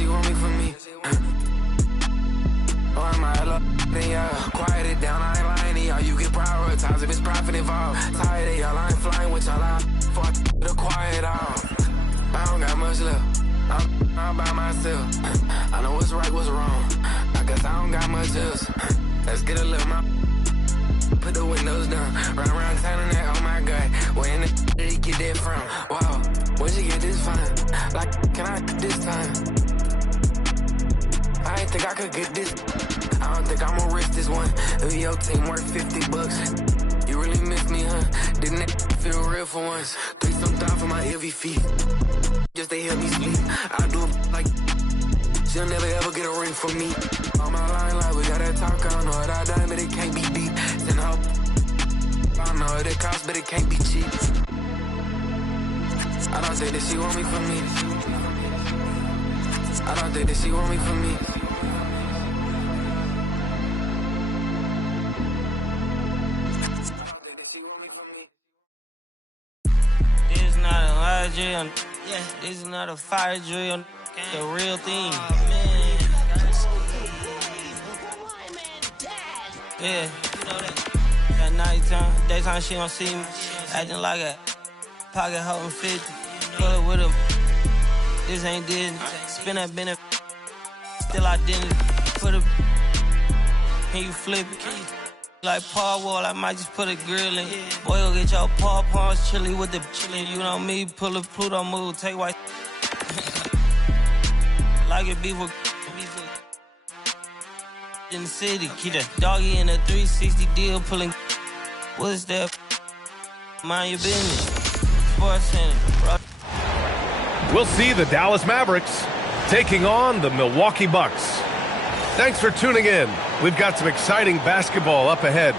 she want me for me. Oh, I'm out of then y'all quiet it down, I ain't lying to y'all. You get prioritized if it's profit involved. Tired of y'all, I ain't flying with y'all. I fought the quiet off. I don't got much left. I'm by myself. I know what's right, what's wrong. I guess I don't got much else. Let's get a little more. Put the windows down. Run around town and that, oh my God. Where in the did he get that from? Wow, where'd you get this from? Like, can I this time? I ain't think I could get this. I don't think I'ma risk this one. If your team worth $50, you really miss me, huh? Didn't it feel real for once? Please some down for my heavy feet. Just they help me sleep. I do it like she'll never ever get a ring from me. On my line, like we gotta talk. I don't know what I done, but it can't be deep. Send hope. I don't know what it costs, but it can't be cheap. I don't think that she want me for me. I don't think that she want me for me. This is not a lie drill. Yeah, this is not a fire drill. The real thing. Yeah, you know that. At nighttime, daytime she don't see me. Acting like a pocket holding 50. Pull it with him. This ain't Disney. Spin that bend it. Still identity. Put a. Can you flip it? Like Paul Wall, I might just put a grill in. Boy, go get your paw paws chili with the chili. You know me, pull a Pluto move, take white. Like it beef with in the city. Keep that doggy in a 360 deal, pulling. What's that? Mind your business. Sports Center, bro. We'll see the Dallas Mavericks taking on the Milwaukee Bucks. Thanks for tuning in. We've got some exciting basketball up ahead.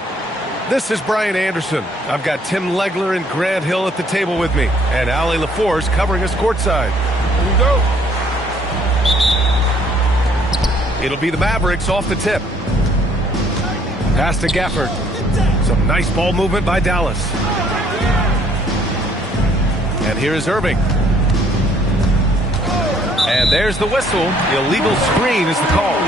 This is Brian Anderson. I've got Tim Legler and Grant Hill at the table with me, and Allie LaForce covering us courtside. Here we go. It'll be the Mavericks off the tip. Pass to Gafford. Some nice ball movement by Dallas. And here is Irving. And there's the whistle. Illegal screen is the call.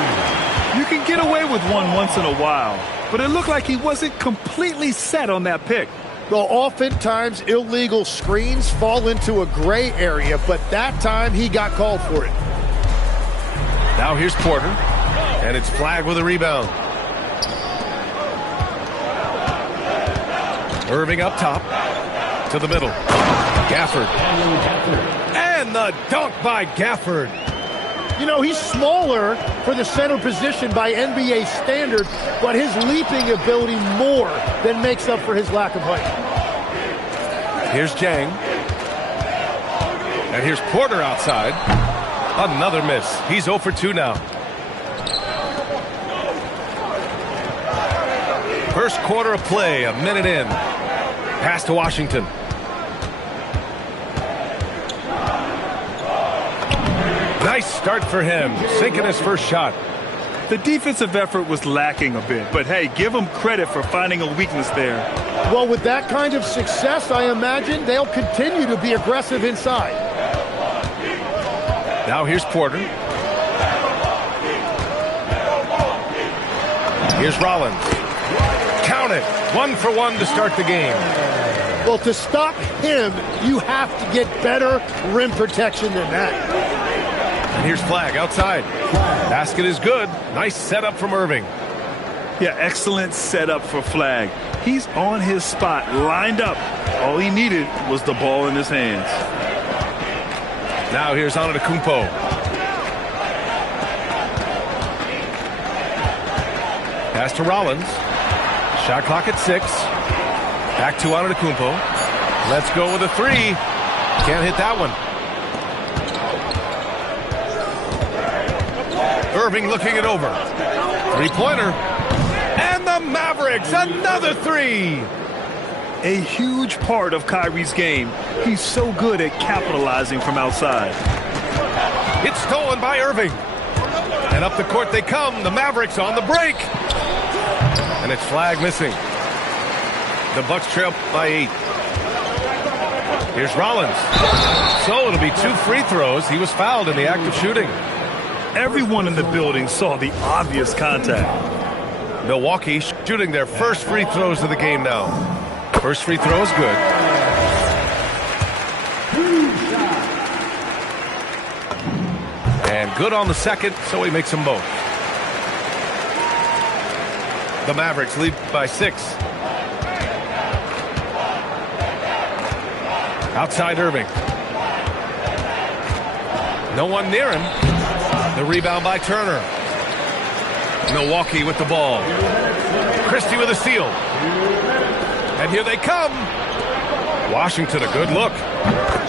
You can get away with one once in a while, but it looked like he wasn't completely set on that pick. Well, oftentimes illegal screens fall into a gray area, but that time he got called for it. Now here's Porter, and it's Flagg with a rebound. Irving up top, to the middle. Gafford. And the dunk by Gafford. You know, he's smaller for the center position by NBA standards, but his leaping ability more than makes up for his lack of height. Here's Jang. And here's Porter outside. Another miss. He's 0 for 2 now. First quarter of play, a minute in. Pass to Washington. Nice start for him, sinking his first shot. The defensive effort was lacking a bit, but hey, give him credit for finding a weakness there. Well, with that kind of success, I imagine they'll continue to be aggressive inside. Now here's Porter. Here's Rollins. Count it. 1 for 1 to start the game. Well, to stop him, you have to get better rim protection than that. And here's Flagg outside. Basket is good. Nice setup from Irving. Yeah, excellent setup for Flagg. He's on his spot, lined up. All he needed was the ball in his hands. Now here's Antetokounmpo. Pass to Rollins. Shot clock at 6. Back to Antetokounmpo. Let's go with a 3. Can't hit that one. Irving looking it over. 3-pointer. And the Mavericks, another 3. A huge part of Kyrie's game. He's so good at capitalizing from outside. It's stolen by Irving. And up the court they come. The Mavericks on the break. And it's Flagg missing. The Bucks trail by 8. Here's Rollins. So it'll be 2 free throws. He was fouled in the act of shooting. Everyone in the building saw the obvious contact. Milwaukee shooting their first free throws of the game now. First free throw is good. And good on the second, so he makes them both. The Mavericks lead by 6. Outside Irving. No one near him. The rebound by Turner. Milwaukee with the ball. Christie with a steal. And here they come. Washington, a good look.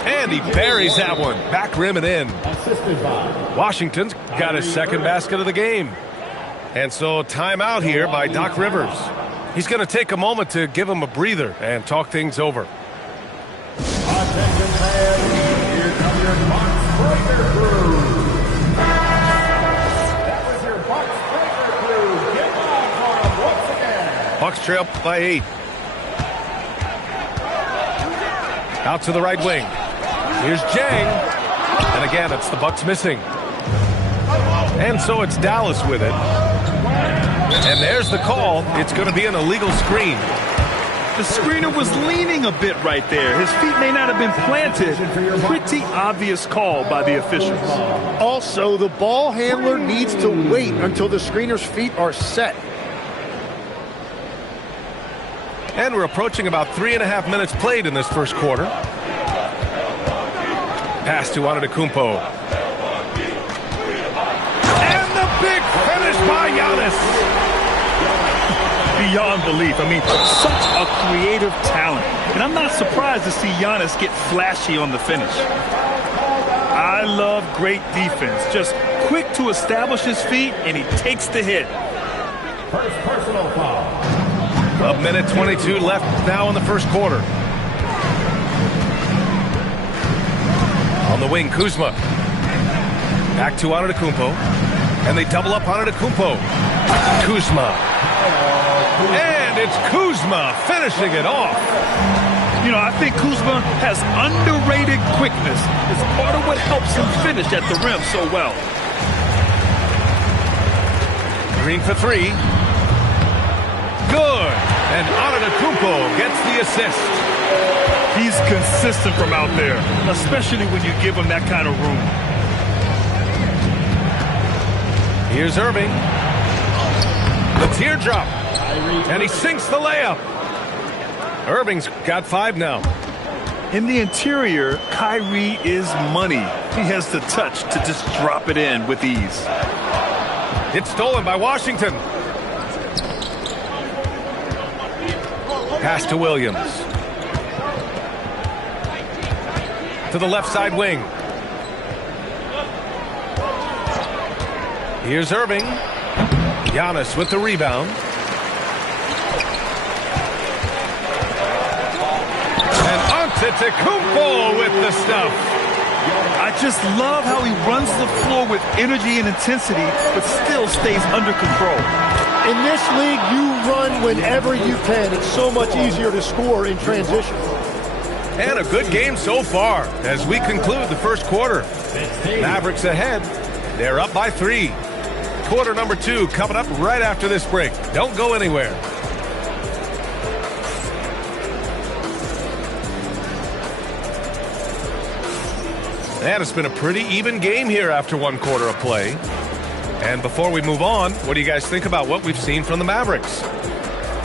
And he buries that one. Back rim and in. Washington's got his second basket of the game. And so timeout here by Doc Rivers. He's going to take a moment to give him a breather and talk things over. Attention fans, here comes your box breaker crew. That was your box breaker crew. Get on for them once again. Bucks trail by 8. Out to the right wing. Here's Jang. And again, it's the Bucks missing. And so it's Dallas with it. And there's the call. It's going to be an illegal screen. The screener was leaning a bit right there. His feet may not have been planted. Pretty obvious call by the officials. Also, the ball handler needs to wait until the screener's feet are set. And we're approaching about 3.5 minutes played in this first quarter. Pass to Antetokounmpo. And the big finish by Giannis. Beyond belief. I mean, such a creative talent. And I'm not surprised to see Giannis get flashy on the finish. I love great defense. Just quick to establish his feet, and he takes the hit. First personal foul. A minute 22 left now in the first quarter. On the wing, Kuzma. Back to Antetokounmpo. And they double up Antetokounmpo. Kuzma. And it's Kuzma finishing it off. You know, I think Kuzma has underrated quickness. It's part of what helps him finish at the rim so well. Green for 3. Good. And Antetokounmpo gets the assist. He's consistent from out there, especially when you give him that kind of room. Here's Irving. The teardrop. And he sinks the layup. Irving's got 5 now. In the interior, Kyrie is money. He has the touch to just drop it in with ease. It's stolen by Washington. Pass to Williams. To the left side wing. Here's Irving. Giannis with the rebound. And Antetokounmpo with the stuff. I just love how he runs the floor with energy and intensity, but still stays under control. In this league, you run whenever you can. It's so much easier to score in transition. And a good game so far as we conclude the first quarter. Mavericks ahead. They're up by 3. Quarter number 2 coming up right after this break. Don't go anywhere. And it's been a pretty even game here after 1 quarter of play. And before we move on, what do you guys think about what we've seen from the Mavericks?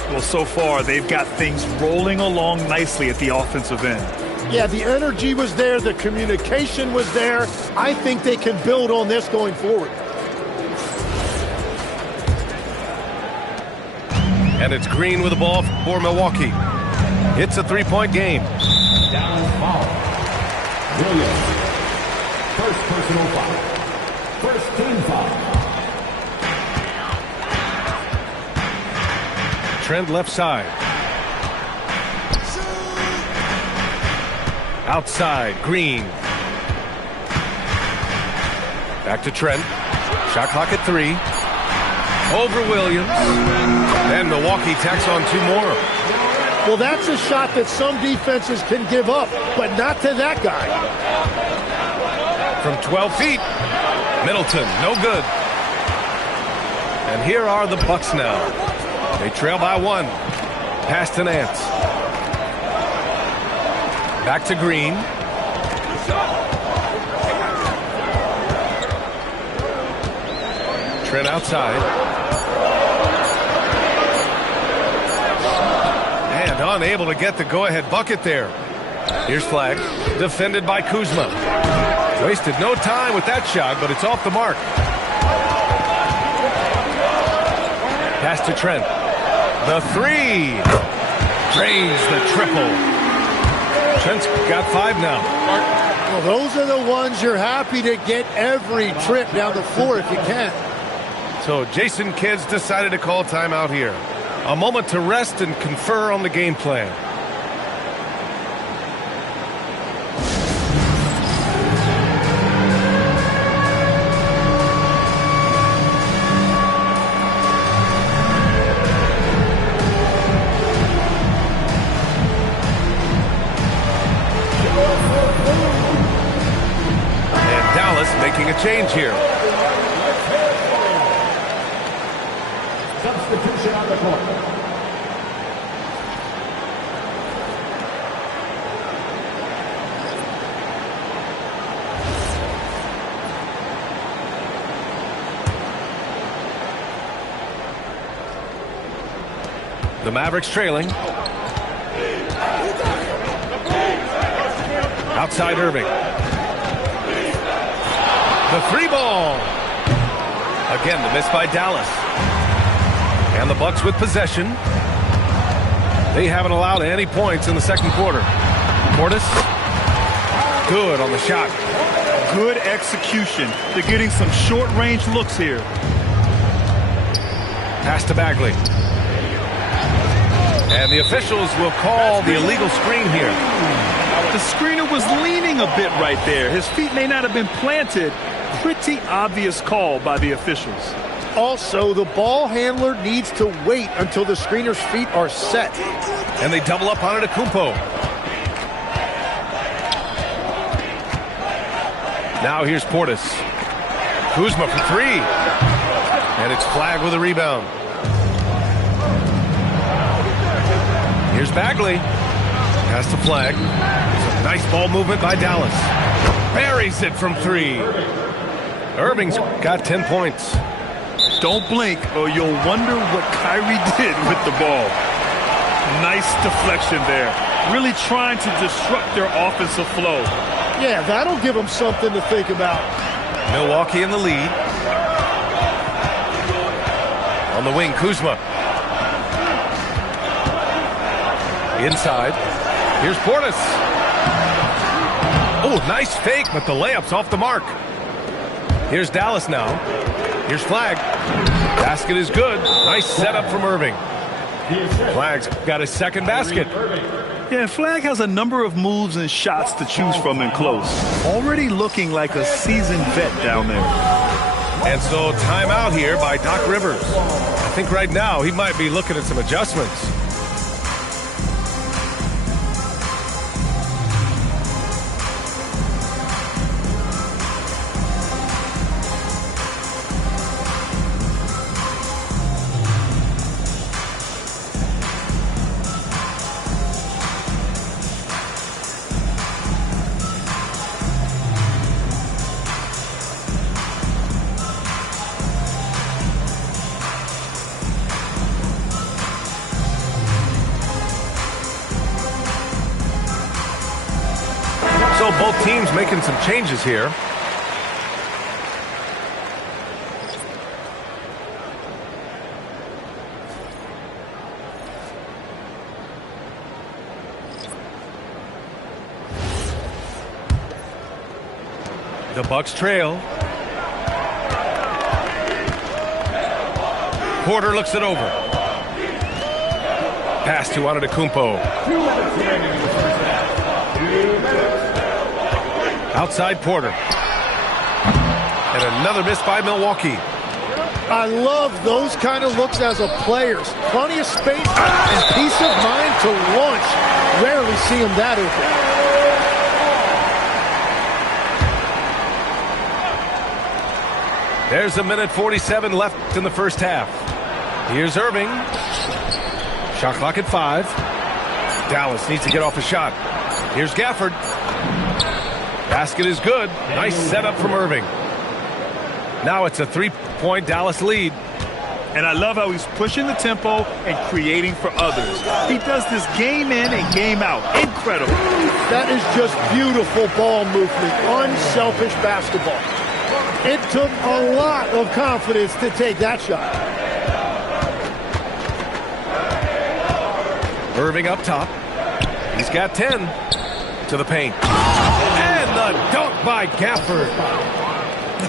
Well, so far, they've got things rolling along nicely at the offensive end. Yeah, the energy was there. The communication was there. I think they can build on this going forward. And it's Green with the ball for Milwaukee. It's a 3-point game. Down foul. Williams. First personal foul. First team foul. Trent left side. Outside, Green. Back to Trent. Shot clock at 3. Over Williams. And Milwaukee tacks on 2 more. Well, that's a shot that some defenses can give up, but not to that guy. From 12 feet. Middleton, no good. And here are the Bucks now. They trail by 1. Pass to Nance. Back to Green. Trent outside. And unable to get the go-ahead bucket there. Here's Flag. Defended by Kuzma. Wasted no time with that shot, but it's off the mark. Pass to Trent. The 3. Drains the triple. Trent's got 5 now. Well, those are the ones you're happy to get every trip down the floor if you can. So Jason Kidd's decided to call timeout here. A moment to rest and confer on the game plan. And Dallas making a change here. Substitution on the court. The Mavericks trailing. Outside Irving. The 3 ball. Again, the miss by Dallas. And the Bucks with possession. They haven't allowed any points in the second quarter. Portis. Good on the shot. Good execution. They're getting some short-range looks here. Pass to Bagley. And the officials will call the illegal screen here. The screener was leaning a bit right there. His feet may not have been planted. Pretty obvious call by the officials. Also, the ball handler needs to wait until the screener's feet are set. And they double up on it, Kumpo. Now here's Portis. Kuzma for 3. And it's Flag with a rebound. Here's Bagley. Pass to Flag. Some nice ball movement by Dallas. Buries it from 3. Irving's got 10 points. Don't blink or you'll wonder what Kyrie did with the ball. Nice deflection there. Really trying to disrupt their offensive flow. Yeah, that'll give them something to think about. Milwaukee in the lead. On the wing, Kuzma. Inside. Here's Portis. Oh, nice fake, but the layup's off the mark. Here's Dallas now. Here's Flag. Basket is good. Nice setup from Irving. Flag's got his second basket. Yeah, Flag has a number of moves and shots to choose from in close. Already looking like a seasoned vet down there. And so timeout here by Doc Rivers. I think right now he might be looking at some adjustments. So both teams making some changes here. The Bucks trail. Porter looks it over. Pass to Antetokounmpo. Outside Porter. And another miss by Milwaukee. I love those kind of looks as a player. Plenty of space and peace of mind to launch. Rarely see him that open. There's a minute 47 left in the first half. Here's Irving. Shot clock at 5. Dallas needs to get off a shot. Here's Gafford. Basket is good. Nice setup from Irving. Now it's a 3-point Dallas lead. And I love how he's pushing the tempo and creating for others. He does this game in and game out. Incredible. That is just beautiful ball movement. Unselfish basketball. It took a lot of confidence to take that shot. Irving up top. He's got 10 to the paint. And the dunk by Gafford.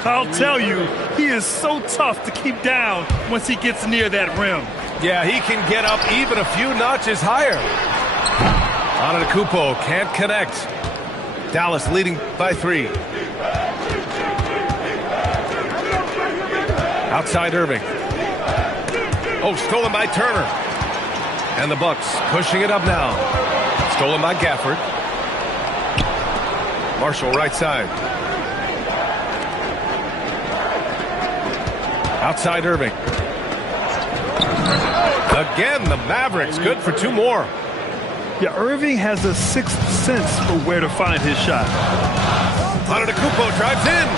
I'll tell you, he is so tough to keep down once he gets near that rim. Yeah, he can get up even a few notches higher. Antetokounmpo can't connect. Dallas leading by 3. Outside Irving. Oh, stolen by Turner. And the Bucks pushing it up now. Stolen by Gafford. Marshall right side. Outside Irving. Again, the Mavericks good for 2 more. Yeah, Irving has a sixth sense for where to find his shot. Antetokounmpo drives in.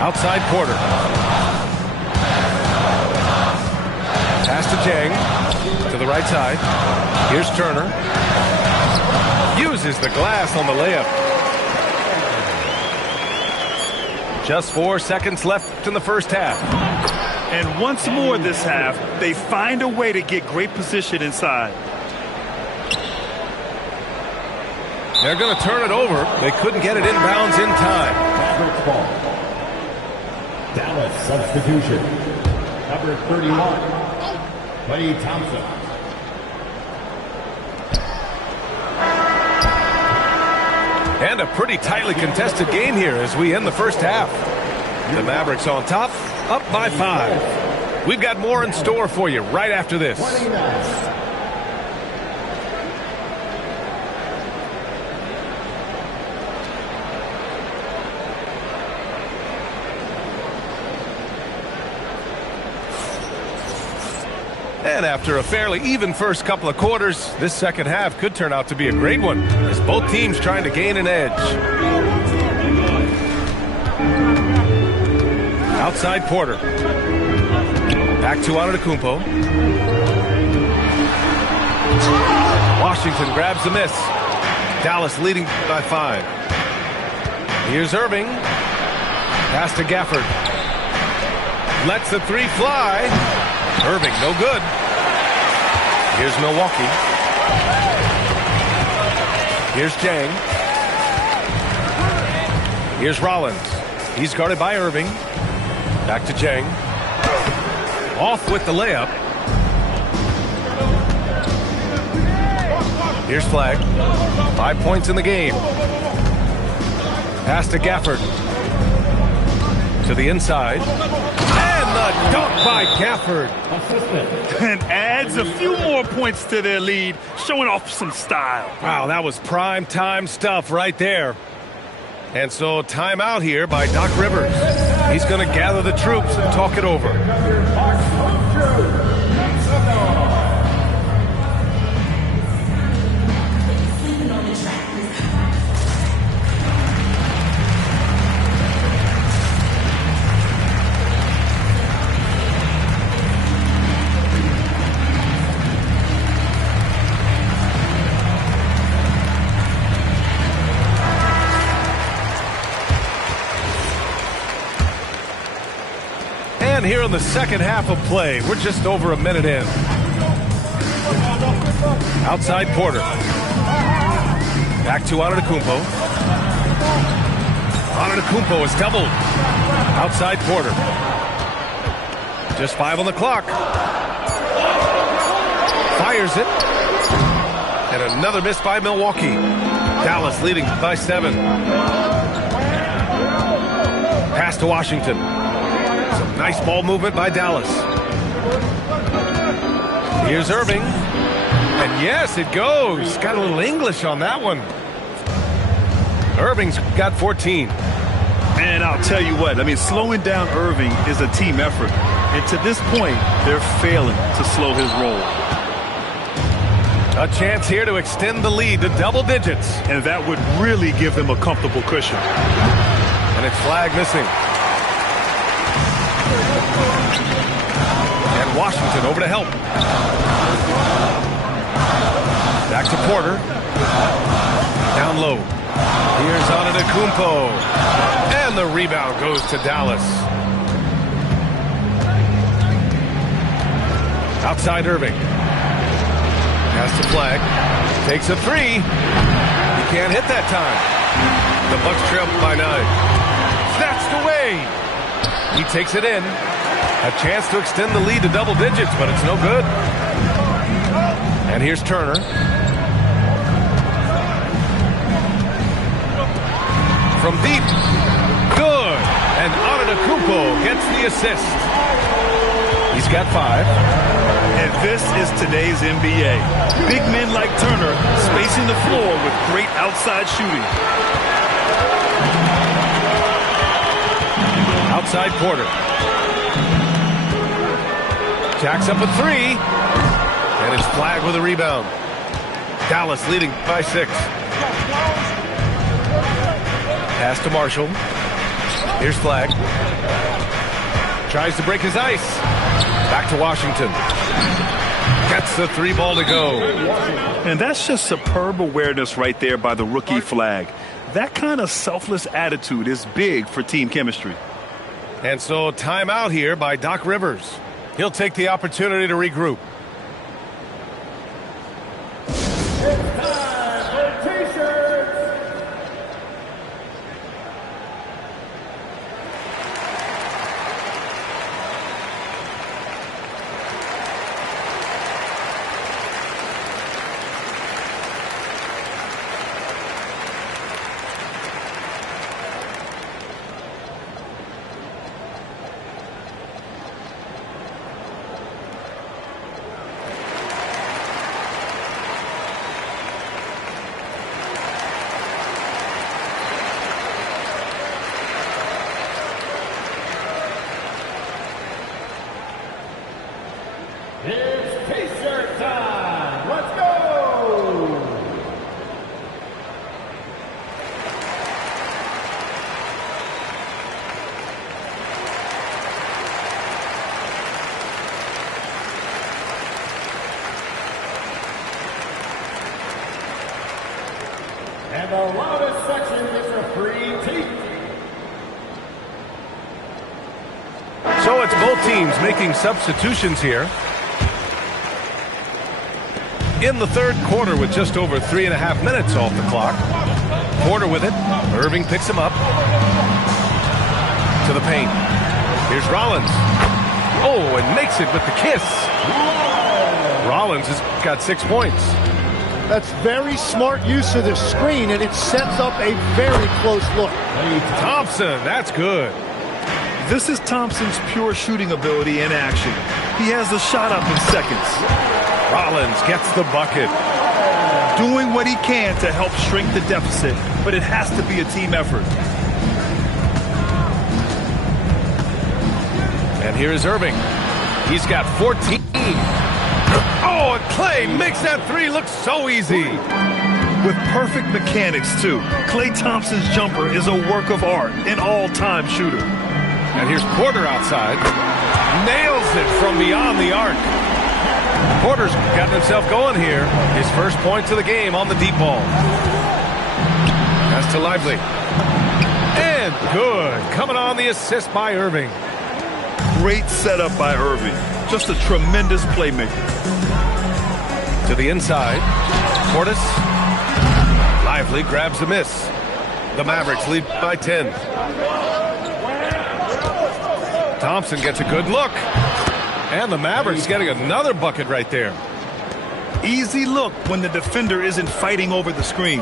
Outside Porter. Pass to Jang. To the right side. Here's Turner. Uses the glass on the layup. Just 4 seconds left in the first half. And once more this half, they find a way to get great position inside. They're going to turn it over. They couldn't get it inbounds in time. Mavericks ball. Dallas substitution. Number 31, Klay Thompson. And a pretty tightly contested game here as we end the first half. The Mavericks on top, up by 5. We've got more in store for you right after this. And after a fairly even first couple of quarters, this second half could turn out to be a great one as both teams trying to gain an edge. Outside Porter. Back to Antetokounmpo. Washington grabs the miss. Dallas leading by 5. Here's Irving. Pass to Gafford. Lets the 3 fly. Irving, no good. Here's Milwaukee. Here's Jang. Here's Rollins. He's guarded by Irving. Back to Jang. Off with the layup. Here's Flagg. 5 points in the game. Pass to Gafford. To the inside. And the dunk by Gafford. And adds a few more points to their lead, showing off some style. Wow, that was prime time stuff right there. And so timeout here by Doc Rivers. He's going to gather the troops and talk it over. And here in the second half of play, we're just over a minute in. Outside Porter. Back to Antetokounmpo. Antetokounmpo is doubled. Outside Porter. Just 5 on the clock. Fires it. And another miss by Milwaukee. Dallas leading by 7. Pass to Washington. Some nice ball movement by Dallas. Here's Irving. And yes, it goes. Got a little English on that one. Irving's got 14. And I'll tell you what, I mean, slowing down Irving is a team effort. And to this point, they're failing to slow his roll. A chance here to extend the lead to double digits. And that would really give them a comfortable cushion. And it's flag missing. And Washington over to help. Back to Porter. Down low. Here's Antetokounmpo. And the rebound goes to Dallas. Outside Irving. Has to flag. Takes a three. He can't hit that time. The Bucks trail by 9. Snatched away. He takes it in. A chance to extend the lead to double digits, but it's no good. And here's Turner. From deep. Good. And Antetokounmpo gets the assist. He's got 5. And this is today's NBA. Big men like Turner spacing the floor with great outside shooting. Outside Porter. Jacks up a 3. And it's flagged with a rebound. Dallas leading by 6. Pass to Marshall. Here's flag. Tries to break his ice. Back to Washington. Gets the 3 ball to go. And that's just superb awareness right there by the rookie flag. That kind of selfless attitude is big for team chemistry. And so timeout here by Doc Rivers. He'll take the opportunity to regroup. It's time for T-shirts. It's T-shirt time. Let's go. And the loudest section gets a free tee. So it's both teams making substitutions here. In the third quarter with just over 3.5 minutes off the clock. Porter with it. Irving picks him up. To the paint. Here's Rollins. Oh, and makes it with the kiss. Rollins has got 6 points. That's very smart use of the screen, and it sets up a very close look. Thompson, that's good. This is Thompson's pure shooting ability in action. He has the shot up in seconds. Rollins gets the bucket. Doing what he can to help shrink the deficit, but it has to be a team effort. And here is Irving. He's got 14. Oh, and Clay makes that 3 look so easy. With perfect mechanics, too. Klay Thompson's jumper is a work of art, an all-time shooter. And here's Porter outside. Nails it from beyond the arc. Porter's gotten himself going here. His first points of the game on the deep ball. That's to Lively. And good. Coming on the assist by Irving. Great setup by Irving. Just a tremendous playmaker. To the inside. Portis. Lively grabs the miss. The Mavericks lead by 10. Thompson gets a good look. And the Mavericks getting another bucket right there. Easy look when the defender isn't fighting over the screen.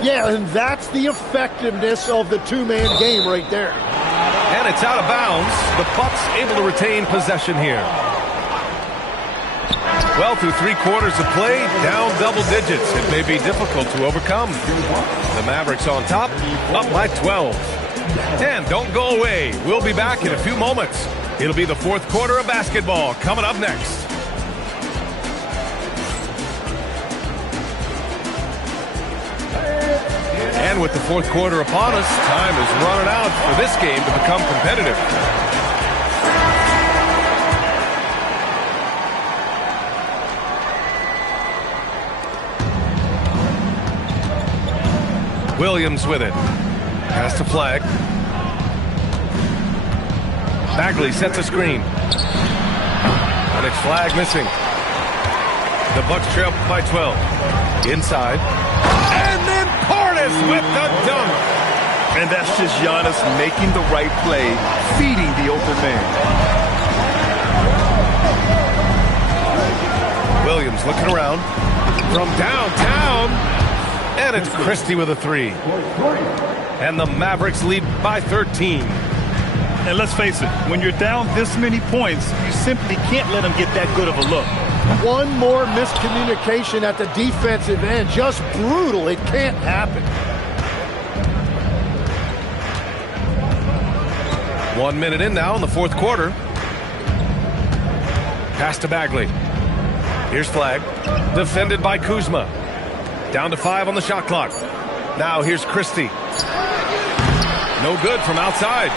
Yeah, and that's the effectiveness of the two-man game right there. And it's out of bounds. The Bucks able to retain possession here. Well, through 3 quarters of play, down double digits. It may be difficult to overcome. The Mavericks on top, up by 12. And don't go away. We'll be back in a few moments. It'll be the fourth quarter of basketball coming up next. And with the fourth quarter upon us, time is running out for this game to become competitive. Williams with it. Pass to Flag. Bagley sets a screen. And it's Flag missing. The Bucks trail by 12. Inside. And then Portis with the dunk. And that's just Giannis making the right play, feeding the open man. Williams looking around. From downtown. And it's Christie with a three. And the Mavericks lead by 13. And let's face it, when you're down this many points, you simply can't let them get that good of a look. One more miscommunication at the defensive end. Just brutal. It can't happen. 1 minute in now in the fourth quarter. Pass to Bagley. Here's Flag. Defended by Kuzma. Down to 5 on the shot clock. Now here's Christie. No good from outside.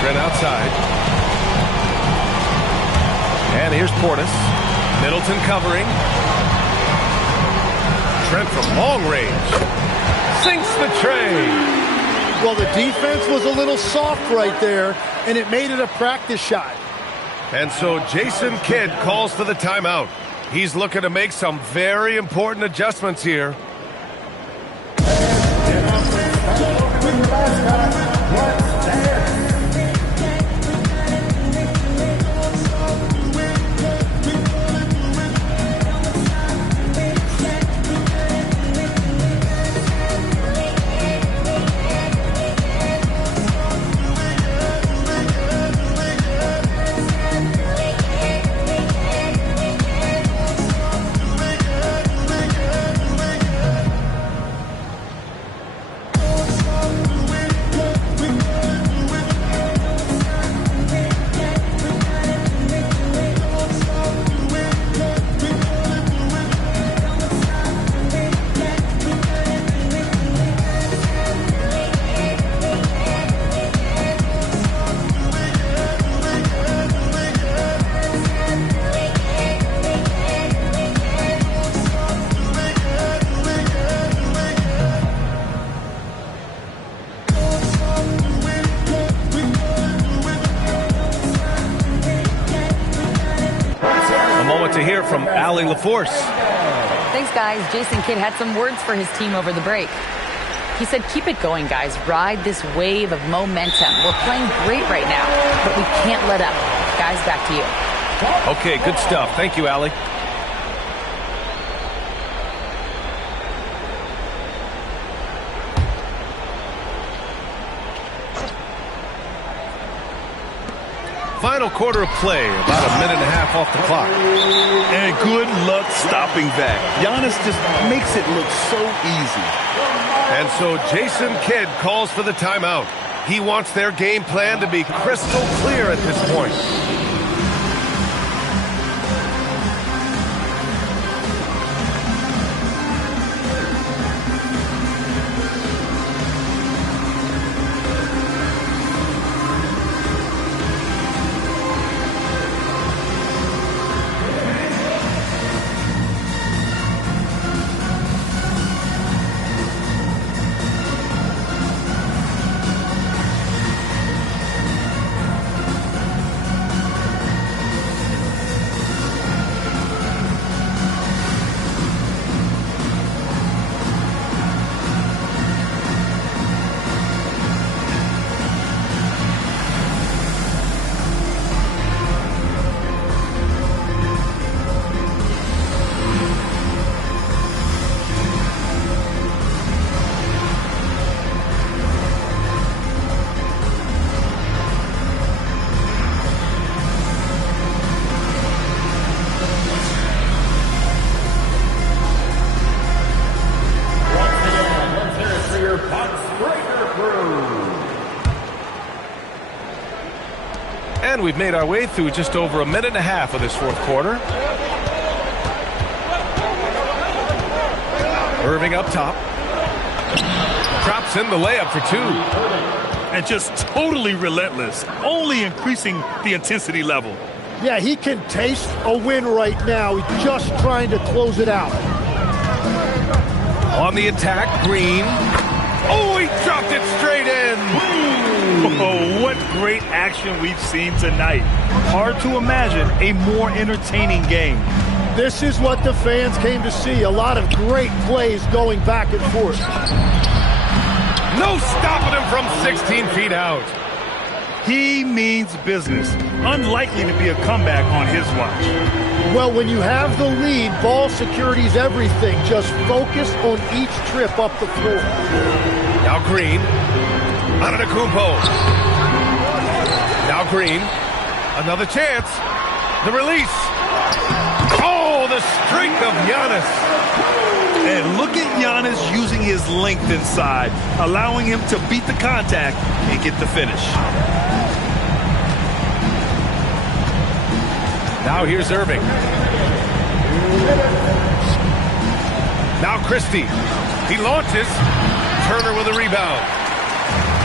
Trent outside. And here's Portis. Middleton covering. Trent from long range. Sinks the tray. Well, the defense was a little soft right there, and it made it a practice shot. And so Jason Kidd calls for the timeout. He's looking to make some very important adjustments here. To hear from Allie LaForce. Thanks, guys. Jason Kidd had some words for his team over the break. He said, keep it going, guys. Ride this wave of momentum. We're playing great right now, but we can't let up. Guys, back to you. Okay, good stuff. Thank you, Allie. Final quarter of play, about a minute and a half off the clock. And good luck stopping that. Giannis just makes it look so easy. And so Jason Kidd calls for the timeout. He wants their game plan to be crystal clear at this point. And we've made our way through just over a minute and a half of this fourth quarter. Irving up top. Drops in the layup for two. And just totally relentless, only increasing the intensity level. Yeah, he can taste a win right now. He's just trying to close it out. On the attack, Green. Oh, he dropped it straight in. Oh, what great action we've seen tonight. Hard to imagine a more entertaining game. This is what the fans came to see. A lot of great plays going back and forth. No stopping him from 16 feet out. He means business. Unlikely to be a comeback on his watch. Well, when you have the lead, ball security's everything. Just focus on each trip up the floor. Now Green. Antetokounmpo. Now Green. Another chance. The release. Oh, the strength of Giannis. And look at Giannis using his length inside, allowing him to beat the contact and get the finish. Now here's Irving. Now Christie. He launches. Turner with a rebound.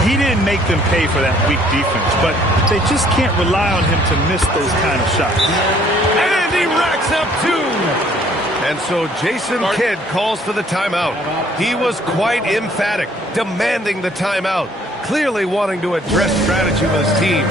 He didn't make them pay for that weak defense, but they just can't rely on him to miss those kind of shots. And he racks up two. And so Jason Kidd calls for the timeout. He was quite emphatic, demanding the timeout, clearly wanting to address strategy with his team.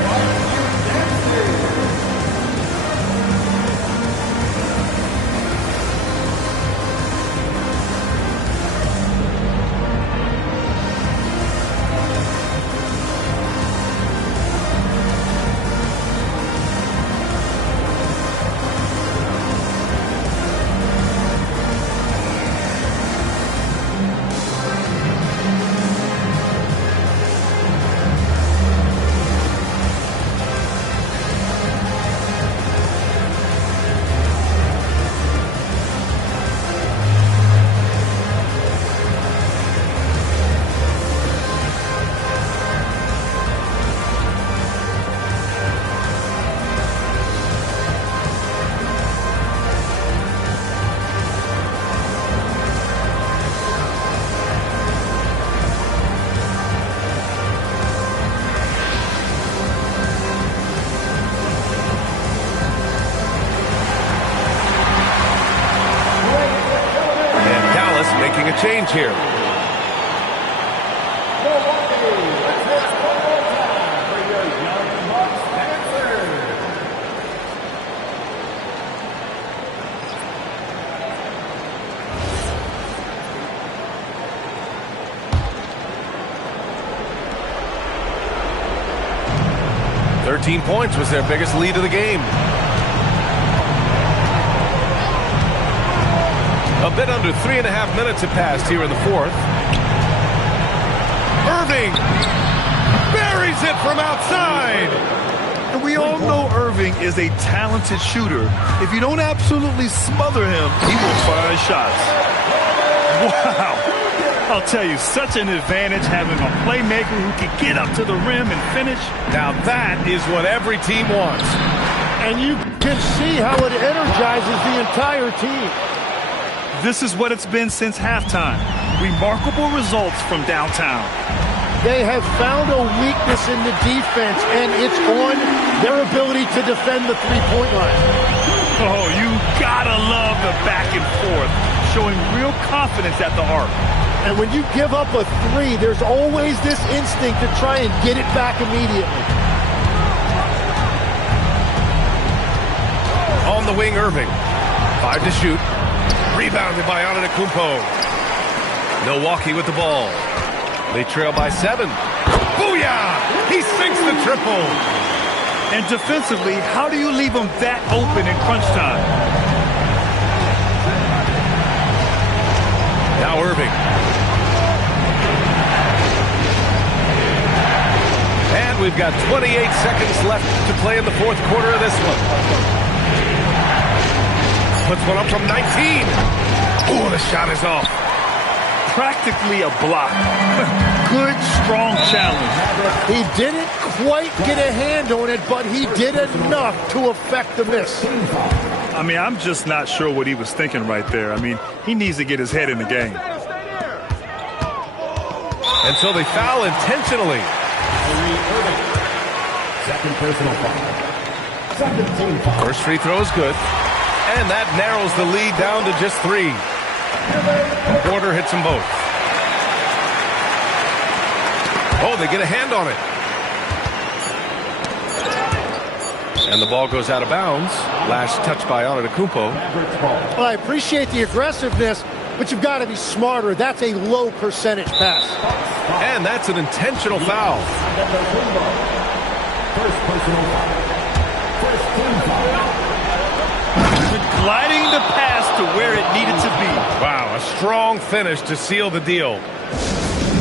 Making a change here. "13 points was their biggest lead of the game. A bit under 3.5 minutes have passed here in the fourth. Irving buries it from outside. And we all know Irving is a talented shooter. If you don't absolutely smother him, he will fire shots. Wow. I'll tell you, such an advantage having a playmaker who can get up to the rim and finish. Now that is what every team wants. And you can see how it energizes the entire team. This is what it's been since halftime. Remarkable results from downtown. They have found a weakness in the defense, and it's on their ability to defend the three-point line. Oh, you gotta love the back and forth, showing real confidence at the arc. And when you give up a three, there's always this instinct to try and get it back immediately. On the wing, Irving. 5 to shoot. Rebounded by Antetokounmpo. Milwaukee with the ball. They trail by 7. Booyah! He sinks the triple. And defensively, how do you leave them that open in crunch time? Now Irving. And we've got 28 seconds left to play in the fourth quarter of this one. Puts one up from 19. Oh, the shot is off. Practically a block. Good, strong challenge. He didn't quite get a hand on it, but he did enough to affect the miss. I mean, I'm just not sure what he was thinking right there. I mean, he needs to get his head in the game. And so they foul intentionally. Second personal foul. Second team foul. First free throw is good. And that narrows the lead down to just 3. Porter hits them both. Oh, they get a hand on it. And the ball goes out of bounds. Last touch by Antetokounmpo. Well, I appreciate the aggressiveness, but you've got to be smarter. That's a low percentage pass. And that's an intentional foul. First personal foul. First team foul. Gliding the pass to where it needed to be. Wow, a strong finish to seal the deal.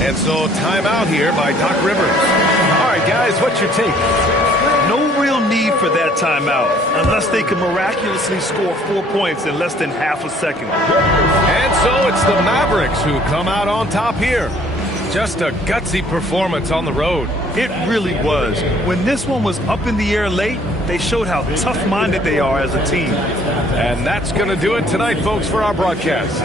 And so timeout here by Doc Rivers. All right, guys, what's your take? No real need for that timeout unless they can miraculously score 4 points in less than half a second. And so it's the Mavericks who come out on top here. Just a gutsy performance on the road. It really was. When this one was up in the air late, they showed how tough-minded they are as a team. And that's going to do it tonight, folks, for our broadcast.